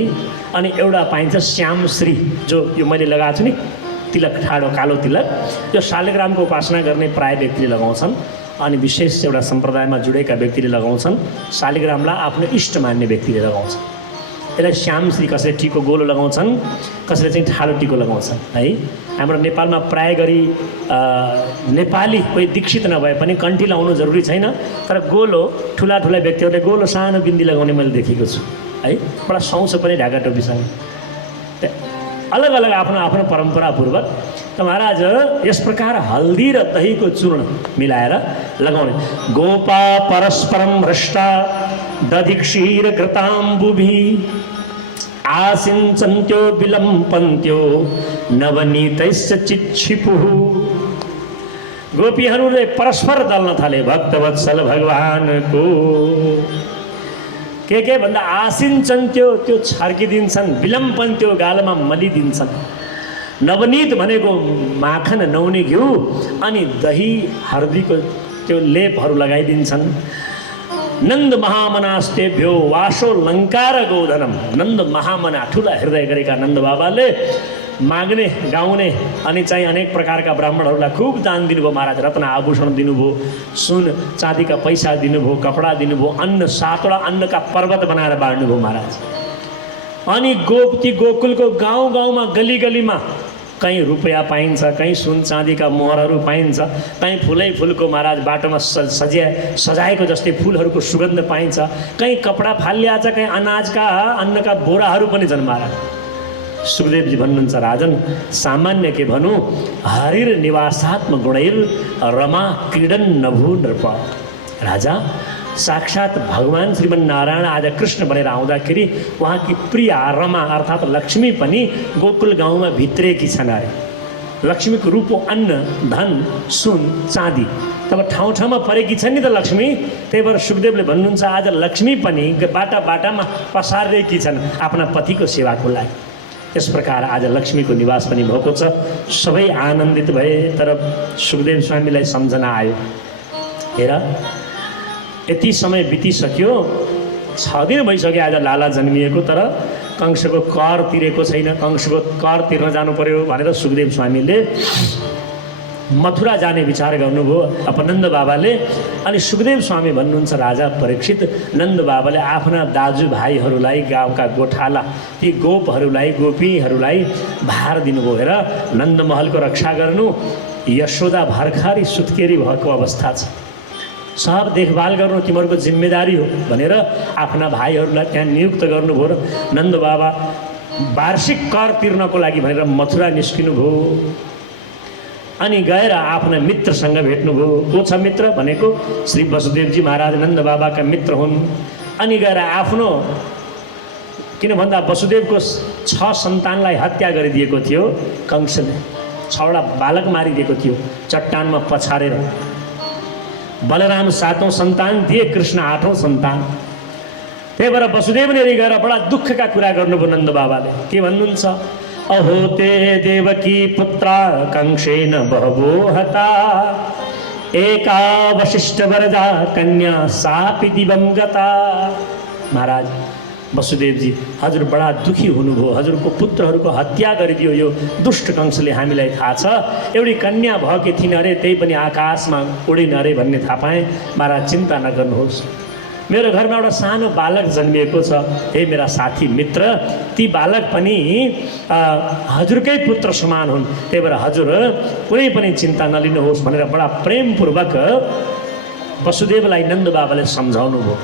अनि एउटा पाइन्छ श्यामश्री, जो यो मैले लगाएको छु नि तिलक, ठाडो कालो तिलक, यो शालिग्रामको उपासना गर्ने प्राय व्यक्तिले लगाउँछन्, अनि विशेष एउटा सम्प्रदायमा जुडेका व्यक्तिले लगाउँछन्। शालिग्रामलाई आफ्नो इष्ट मान्ने व्यक्तिले लगाउँछ। यसलाई श्यामश्री, कसैले टिको गोलो लगाउँछन्, कसैले चाहिँ ठाडो टिको लगाउँछन् है। हाम्रो नेपालमा प्राय गरी नेपाली कोही दीक्षित नभए पनि कन्ठी लाउनु जरुरी छैन, तर गोलो ठुला ठुला व्यक्तिहरूले गोलो सानो बिन्दी लगाउने मैले देखेको छु है। बडा सुहाउँछ पनि ढाका टोपीसँग। अलग अलग आफ्नो आफ्नो परम्परापूर्वक। त महाराज यस प्रकार हल्दी र दहीको चूर्ण मिलाएर लगाउने। गोपा परस्परम भ्रष्टा दधिक्षीर घृताम्बुभि आसिञ्चन्त्यो विलम्पन्त्यो नवनीतैश्च चिच्छिपुः। गोपीहरूले परस्पर दल्न थाले भक्तवत्सल भगवानको। के भन्दा आसिञ्चन्त्यो, त्यो छर्किदिन्छन्, विलम्पन्त्यो, गालामा मलिदिन्छन्। नवनीत भनेको माखन, नौनी घिउ, अनि दही हर्दीको त्यो लेपहरू लगाइदिन्छन्। नन्द महामनास्तेभ्यो वासो लङ्कार गोधनम। नन्द महामना, ठुला हृदय गरेका नन्द बाबाले माग्ने, गाउने अनि चाहिँ अनेक प्रकारका ब्राह्मणहरूलाई खूब दान दिनुभयो महाराज। रत्न आभूषण दिनुभयो, सुन चाँदीका पैसा दिनुभयो, कपडा दिनुभयो, अन्न 7वटा अन्नका पर्वत बनाएर बाँड्नुभयो महाराज। अनि ती गोकुलको गाउँ गाउँमा, गली गलीमा कहीँ रुपैयाँ पाइन्छ, कहीँ सुन चाँदीका मोहरहरू पाइन्छ, कहीँ फुलै फुलको महाराज बाटोमा सजाएको जस्तै फुलहरूको सुगन्ध पाइन्छ, कहीँ कपडा फालिया छ, कहीँ अनाजका अन्नका बोराहरू पनि छन् महाराज। सुखदेवजी भन्नुहुन्छ राजन सामान्य के भनौँ हरिर निवासात्म गुणैर रमा क्रीडन नभू नृप। राजा साक्षात् भगवान श्रीमन्नारायण आज कृष्ण बनेर आउँदाखेरि उहाँकी प्रिया रमा अर्थात् लक्ष्मी पनि गोकुल गाउँमा भित्रेकी छन् अरे। लक्ष्मीको रूप अन्न धन सुन चाँदी तब ठाउँ ठाउँमा परेकी छन् नि त लक्ष्मी। त्यही भएर सुखदेवले भन्नुहुन्छ आज लक्ष्मी पनि बाटा बाटामा पसारिएकी छन् आफ्ना पतिको सेवाको लागि। यस प्रकार आज लक्ष्मीको निवास पनि भएको छ। सबै आनन्दित भए तर सुखदेव स्वामीलाई सम्झना आयो हेर यति समय बितिसक्यो 6 दिन भइसक्यो आज लाला जन्मिएको तर कंसको कर तिरेको छैन। कंसको कर तिर्न जानु पर्यो भनेर सुखदेव स्वामीले मथुरा जाने विचार गर्नुभयो अपनन्द बाबाले। अनि सुखदेव स्वामी भन्नुहुन्छ राजा परीक्षित नन्द बाबाले आफ्ना दाजुभाइहरूलाई गाउँका गोठाला ती गोपहरूलाई गोपीहरूलाई भार दिनुभयो हेर नन्दमहलको रक्षा गर्नु यशोदा भर्खरै सुत्केरी भएको अवस्था छ सब देखभाल गर्नु तिमीहरूको जिम्मेदारी हो भनेर आफ्ना भाइहरूलाई त्यहाँ नियुक्त गर्नुभयो र नन्द बाबा वार्षिक कर तिर्नको लागि भनेर मथुरा निस्किनुभयो। अनि गएर आफ्ना मित्रसँग भेट्नुभयो। को छ मित्र भनेको श्री वसुदेवजी महाराज नन्द बाबाका मित्र हुन्। अनि गएर आफ्नो किन भन्दा वसुदेवको 6 सन्तानलाई हत्या गरिदिएको थियो कंसले 6वटा बालक मारिदिएको थियो चट्टानमा पछारेर। बलराम 7औं सन्तान दिए कृष्ण 8औं सन्तान। त्यही भएर वसुदेवले गएर बडा दुःखका कुरा गर्नुभयो नन्द बाबाले। के भन्नुहुन्छ अहो ते देवकी पुत्रा कंसेन बहवो हता एका वशिष्ठ वरदा कन्या सापि दिवं गता। महाराज वसुदेवजी हजुर बडा दुखी हुनुभयो हजुरको पुत्रहरूको हत्या गरिदियो यो दुष्ट कंसले हामीलाई थाहा छ। एउटी कन्या भएकी थिइन् अरे त्यही पनि आकाशमा उडिन् अरे भन्ने थाहा पाएँ। महाराज चिन्ता नगर्नुहोस् मेरो घरमा एउटा सानो बालक जन्मिएको छ हे मेरा साथी मित्र ती बालक पनि हजुरकै पुत्र समान हुन्। त्यही भएर हजुर कुनै पनि चिन्ता नलिनुहोस् भनेर बडा प्रेमपूर्वक वसुदेवलाई नन्द बाबाले सम्झाउनु भयो।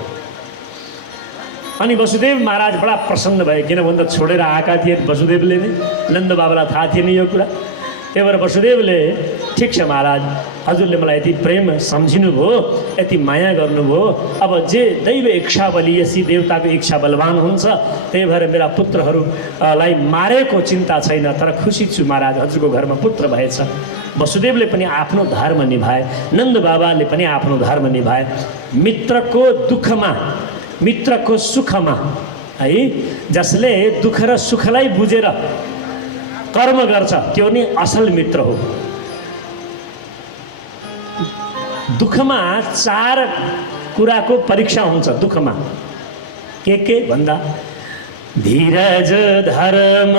अनि वसुदेव महाराज बडा प्रसन्न भए किन भन्दा छोडेर आएका थिए वसुदेवले नै नन्द बाबालाई थाहा थिएन यो कुरा। त्यही भएर वसुदेवले ठिक छ महाराज हजुरले मलाई यति प्रेम सम्झिनु भयो यति माया गर्नुभयो अब जे दैव इच्छा बलिएसी देवताको इच्छा बलवान हुन्छ। त्यही भएर मेरा पुत्रहरूलाई मारेको चिन्ता छैन तर खुसी छु महाराज हजुरको घरमा पुत्र भएछ। वसुदेवले पनि आफ्नो धर्म निभाए नन्द बाबाले पनि आफ्नो धर्म निभाए। मित्रको दुःखमा मित्रको सुखमा है जसले दुःख र सुखलाई बुझेर कर्म गर्छ त्यो नि असल मित्र हो। दुःखमा 4 कुराको परीक्षा हुन्छ दुःखमा के भन्दा धीरज धर्म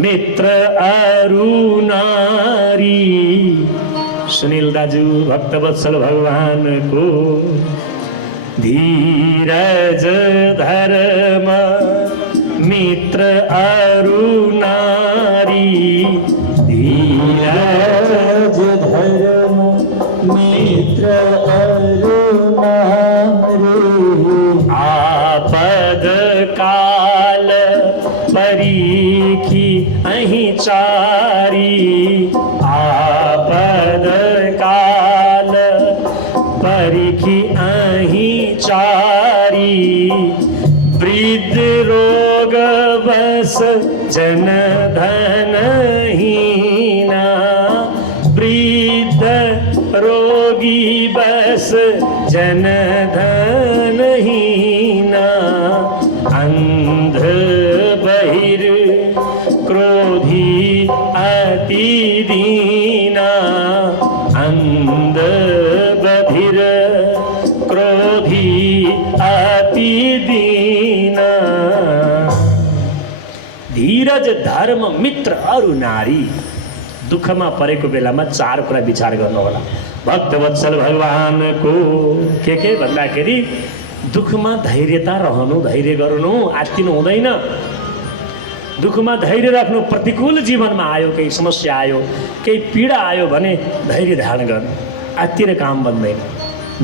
मित्र अरु नारी। सुनिल दाजु भक्तवत्सल भगवानको धीरज धर्म मित्र अरु नारी। धीरज धर्म मित्र अरु नारी। आपद काल परीखी अहि चारी। आपद काल परीखी अहि चारी। वृद्ध रोग बस जन धन हीना। वृद्ध रोगी बस जन धन हीना। अंध बहिर क्रोधी अति दीना। अंध बधिर क्रोधी अति दीना। धीरज धर्म मित्र अरु नारी। दुःखमा परेको बेलामा 4 कुरा विचार गर्नु होला। भक्तवत्सल भगवानको के भन्दाखेरि दुःखमा धैर्यता रहनु धैर्य गर्नु आत्तिनु हुँदैन। दुःखमा धैर्य राख्नु प्रतिकूल जीवनमा आयो केही समस्या आयो केही पीडा आयो भने धैर्य धारण गर्नु आत्तिर काम बन्दैन।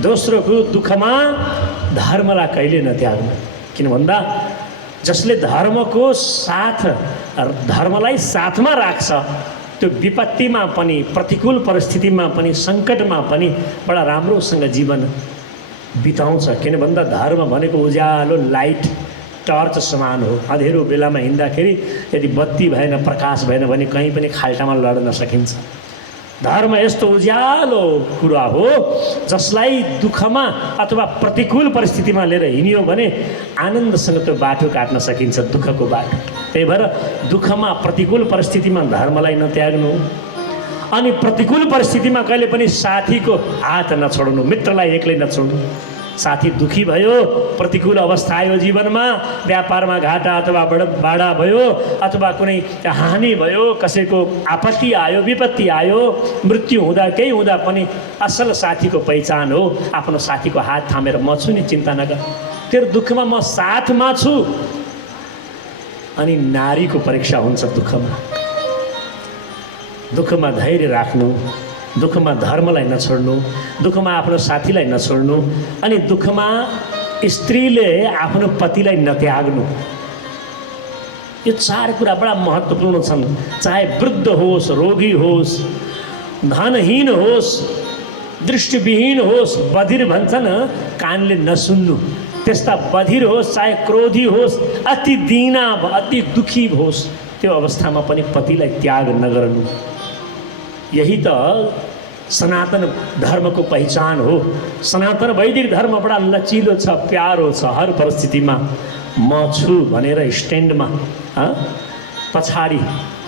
दोस्रो कुरो दुःखमा धर्मलाई कहिले नत्याग्नु किन भन्दा जसले धर्मको साथ धर्मलाई साथमा राख्छ त्यो विपत्तिमा पनि प्रतिकूल परिस्थितिमा पनि सङ्कटमा पनि बडा राम्रोसँग जीवन बिताउँछ। किन भन्दा धर्म भनेको उज्यालो लाइट टर्च समान हो। अँधेरो बेलामा हिँड्दाखेरि यदि बत्ती भएन प्रकाश भएन भने कहीँ पनि खाल्टामा लड्न सकिन्छ। धर्म यस्तो उज्यालो कुरा हो जसलाई दुःखमा अथवा प्रतिकूल परिस्थितिमा लिएर हिँड्यो भने आनन्दसँग त्यो बाटो काट्न सकिन्छ, दुःखको बाटो। त्यही भएर दुःखमा प्रतिकूल परिस्थितिमा धर्मलाई नत्याग्नु अनि प्रतिकूल परिस्थितिमा कहिले पनि साथीको हात नछोड्नु, मित्रलाई एक्लै नछोड्नु। साथी दुखी भयो, प्रतिकूल अवस्था आयो जीवनमा, व्यापारमा घाटा अथवा बाडा भयो अथवा कुनै हानि भयो, कसैको आपत्ति आयो, विपत्ति आयो, मृत्यु हुँदा केही हुँदा पनि असल साथीको पहिचान हो आफ्नो साथीको हात थामेर म छु नि, चिन्ता नगर, तेरो दुःखमा म साथमा छु। अनि नारीको परीक्षा हुन्छ दुःखमा धैर्य राख्नु, दुःखमा धर्मलाई नछोड्नु, दुःखमा आफ्नो साथीलाई नछोड्नु, अनि दुःखमा स्त्रीले आफ्नो पतिलाई नत्याग्नु। यो चार कुरा बडा महत्त्वपूर्ण छन्। चाहे वृद्ध होस्, रोगी होस्, धनहीन होस्, दृष्टिविहीन होस्, बधिर भन्छन् कानले नसुन्नु, त्यस्ता बधिर होस्, चाहे क्रोधी होस्, अति दीना अति दुखी होस्, त्यो अवस्थामा पनि पतिलाई त्याग नगर्नु। यही त सनातन धर्मको पहिचान हो। सनातन वैदिक धर्म बडा लचिलो छ, प्यारो छ। हर परिस्थितिमा म छु भनेर स्ट्यान्डमा पछाडि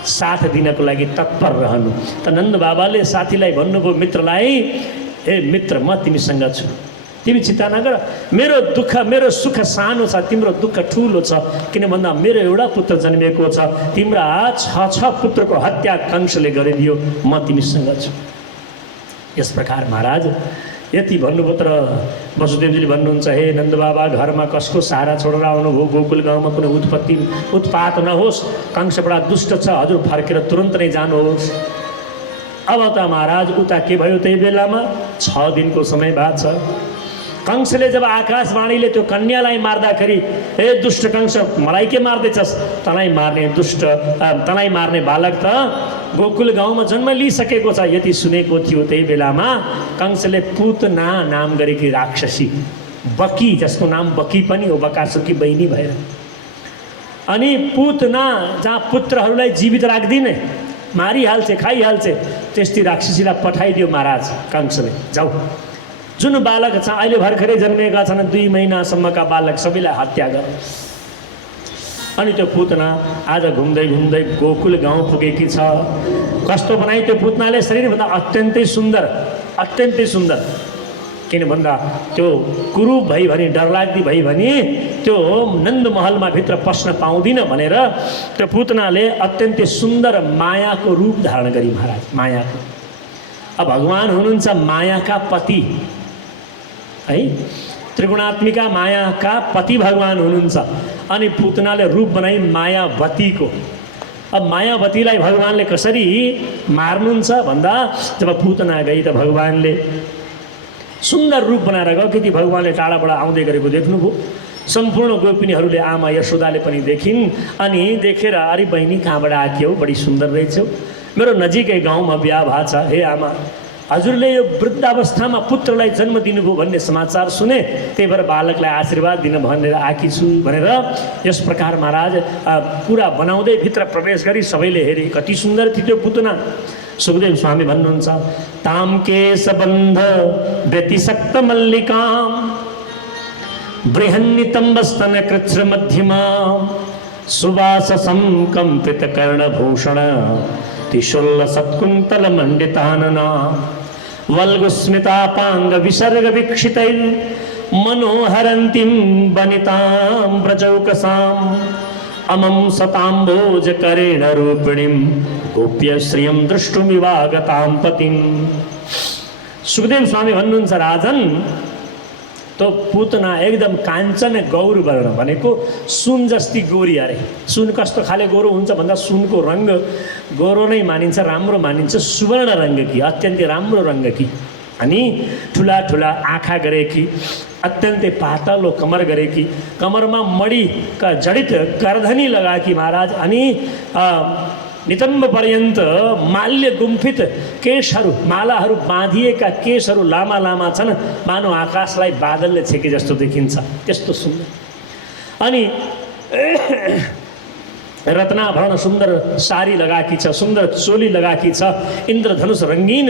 साथ दिनको लागि तत्पर रहनु। त नन्द बाबाले साथीलाई भन्नुभयो, मित्रलाई, हे मित्र म तिमीसँग छु, तिमी चिन्ता नगर, मेरो दुःख मेरो सुख सानो छ, तिम्रो दुःख ठुलो छ। किन भन्दा मेरो एउटा पुत्र जन्मिएको छ, तिम्रा 6 पुत्रको हत्या कंसले गरिदियो, म तिमीसँग छु। यस प्रकार महाराज यति भन्नुभयो। तर वसुदेवजीले भन्नुहुन्छ, हे नन्द बाबा, घरमा कसको सहारा छोडेर आउनुभयो, गोकुल गाउँमा कुनै उत्पात नहोस्, कंस बडा दुष्ट छ, हजुर फर्केर तुरन्त नै जानुहोस्। अब त महाराज उता के भयो, त्यही बेलामा 6 दिनको समय भएको छ। कंसले जब आकाशवाणीले त्यो कन्यालाई मार्दाखेरि, हे दुष्ट कंस, मलाई के मार्दैछस्, तँलाई मार्ने बालक त गोकुल गाउँमा जन्म लिइसकेको छ, यति सुनेको थियो। त्यही बेलामा कंसले पुतना नाम गरेकी राक्षसी बकी, जसको नाम बकी पनि हो, बकासुरकी बहिनी भएर, अनि पुतना जहाँ पुत्रहरूलाई जीवित राख्दिने, मारिहाल्छे, खाइहाल्छे, त्यस्तै राक्षसीलाई पठाइदियो महाराज कंसले। जाऊ, जुन बालक छ अहिले भर्खरै जन्मेका छन् 2 महिनासम्मका बालक सबैलाई हत्या गर। अनि त्यो पुतना आज घुम्दै घुम्दै गोकुल गाउँ पुगेकी छ। कस्तो बनाइ त्यो पुतनाले, शरीरभन्दा अत्यन्तै सुन्दर। किन भन्दा त्यो कुरूप भई भने, डरलाग्दी भई भने त्यो नन्दमहलमा भित्र पस्न पाउँदिन भनेर त्यो पुतनाले अत्यन्तै सुन्दर मायाको रूप धारण गरी महाराज, मायाको। अब भगवान हुनुहुन्छ मायाका पति है, त्रिगुणात्मिका मायाका पति भगवान हुनुहुन्छ। अनि पुतनाले रूप बनाई मायावतीको। अब मायावतीलाई भगवानले कसरी मार्नुहुन्छ भन्दा, जब पुतना गई त भगवानले सुन्दर रूप बनाएर गयो। कि भगवानले टाढाबाट आउँदै गरेको देख्नुभयो। सम्पूर्ण गोपिनीहरूले आमा यशोदाले पनि देखिन्। अनि देखेर, अरे बहिनी कहाँबाट आएकी हौ, बडी सुन्दर रहेछौ, मेरो नजिकै गाउँमा बिहा भएको छ, हे आमा हजुरले यो वृद्धावस्थामा पुत्रलाई जन्म दिनुभयो भन्ने समाचार सुने, त्यही भएर बालकलाई आशीर्वाद दिन भनेर आएकी छु भनेर यस प्रकार महाराज कुरा बनाउँदै भित्र प्रवेश गरी सबैले हेरे। कति सुन्दर थियो त्यो पुतना। सुखदेव स्वामी भन्नुहुन्छ, ताम केशबन्ध व्यतिशक्त मल्लिकाम बृहन्नितम्बस्तन कृच्छ्र मध्यमा सुवास संकम्पित कर्णभूषण तिशुल्ल सत्कुन्तल मंडितानना वल्गुस्मितापांग विसर्ग वीक्षितैर् मनोहरन्तीं वनितां व्रजौकसाम् अमं सताम्भोज करेण रूपिणीं गोप्य श्रियं दृष्टुमिवागतां पतिं। सुखदेव स्वामी भन्नुहुन्छ, राजन तो पुतना एकदम काञ्चन गौर वर्ण भनेको सुन जस्ती गोरी अरे। सुन कस्तो खाले गोरो हुन्छ भन्दा सुनको रंग गोरो नै मानिन्छ, राम्रो मानिन्छ। सुवर्ण रंग की, अत्यन्तै राम्रो रंग की, अनि ठुला ठुला आँखा गरेकी, अत्यन्तै पातलो कमर गरेकी, कमरमा मणिका जडित गर्धनी लगाएकी महाराज, अनि नितम्ब पर्यन्त माल्य गुम्फित केशहरू, मालाहरू बाँधिएका केशहरू लामा लामा छन्, मानव आकाशलाई बादलले छेके जस्तो देखिन्छ, त्यस्तो सुन्दर। अनि रत्नाभरण सुन्दर सारी लगाएकी छ, सुन्दर चोली लगाएकी छ, इन्द्रधनुष रङ्गीन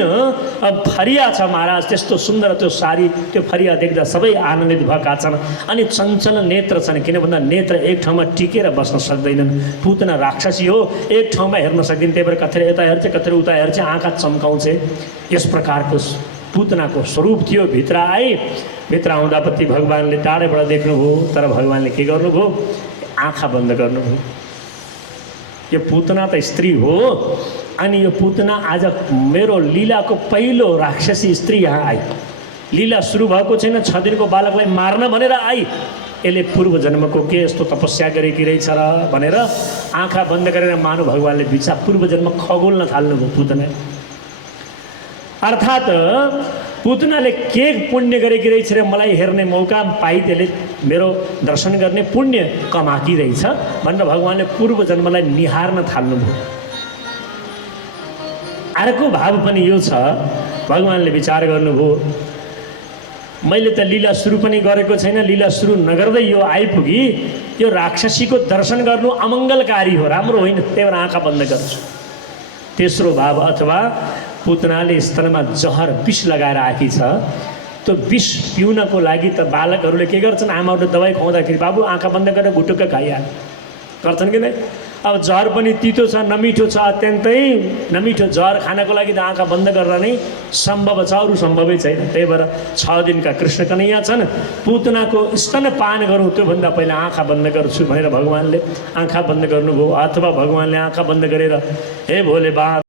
फरिया छ महाराज, त्यस्तो सुन्दर त्यो सारी, त्यो फरिया देख्दा सबै आनन्दित भएका छन्। अनि चञ्चल नेत्र छन्, किन भन्दा नेत्र एक ठाउँमा टिकेर बस्न सक्दैनन्, पुतना राक्षसी हो, एक ठाउँमा हेर्न सक्दिन, त्यही भएर कतै यता हेर्छ कतै उता हेर्छ, आँखा चम्काउँछ। यस प्रकारको पुतनाको स्वरूप थियो। भित्र आए, भित्र आउँदापट्टि भगवान्ले टाढेबाट देख्नुभयो, तर भगवान्ले के गर्नुभयो, आँखा बन्द गर्नुभयो। यो पुतना त स्त्री हो, अनि यो पुतना आज मेरो लीलाको पहिलो राक्षसी स्त्री यहाँ आई, लीला सुरु भएको छैन, 6 दिनको बालकलाई मार्न भनेर आई, यसले पूर्व जन्मको के यस्तो तपस्या गरेकी रहेछ र भनेर आँखा बन्द गरेर मानव भगवान्ले विचार पूर्व जन्म खगोल्न थाल्नुभयो पुतना। अर्थात् पुतनाले के पुण्य गरेकी रहेछ र मलाई हेर्ने मौका पाइ, त्यसले मेरो दर्शन गर्ने पुण्य कमाकी रहेछ भनेर भगवान्ले पूर्व जन्मलाई निहार्न थाल्नुभयो। अर्को भाव पनि यो छ, भगवान्ले विचार गर्नुभयो, मैले त लीला सुरु पनि गरेको छैन, लीला सुरु नगर्दै यो आइपुगी, यो राक्षसीको दर्शन गर्नु अमङ्गलकारी हो, राम्रो होइन, त्यही भएर आँखा बन्द गर्छु। तेस्रो भाव, अथवा पुतनाले स्तनमा जहर विष लगाएर आएकी छ, त्यो विष पिउनको लागि त बालकहरूले के गर्छन्, आमाहरूले दबाई खुवाउँदाखेरि बाबु आँखा बन्द गरेर गुटुक्क खाइहाल्छ, गर्छन् कि नै। अब जहर पनि तितो छ, नमिठो छ, अत्यन्तै नमिठो जहर खानको लागि त आँखा बन्द गरेर नै सम्भव छ, अरू सम्भवै छैन। त्यही भएर 6 दिनका कृष्ण कन्हैया छन्, पुतनाको स्तन पान गरौँ त्योभन्दा पहिला आँखा बन्द गर्छु भनेर भगवान्ले आँखा बन्द गर्नुभयो। अथवा भगवान्ले आँखा बन्द गरेर, हे भोले बा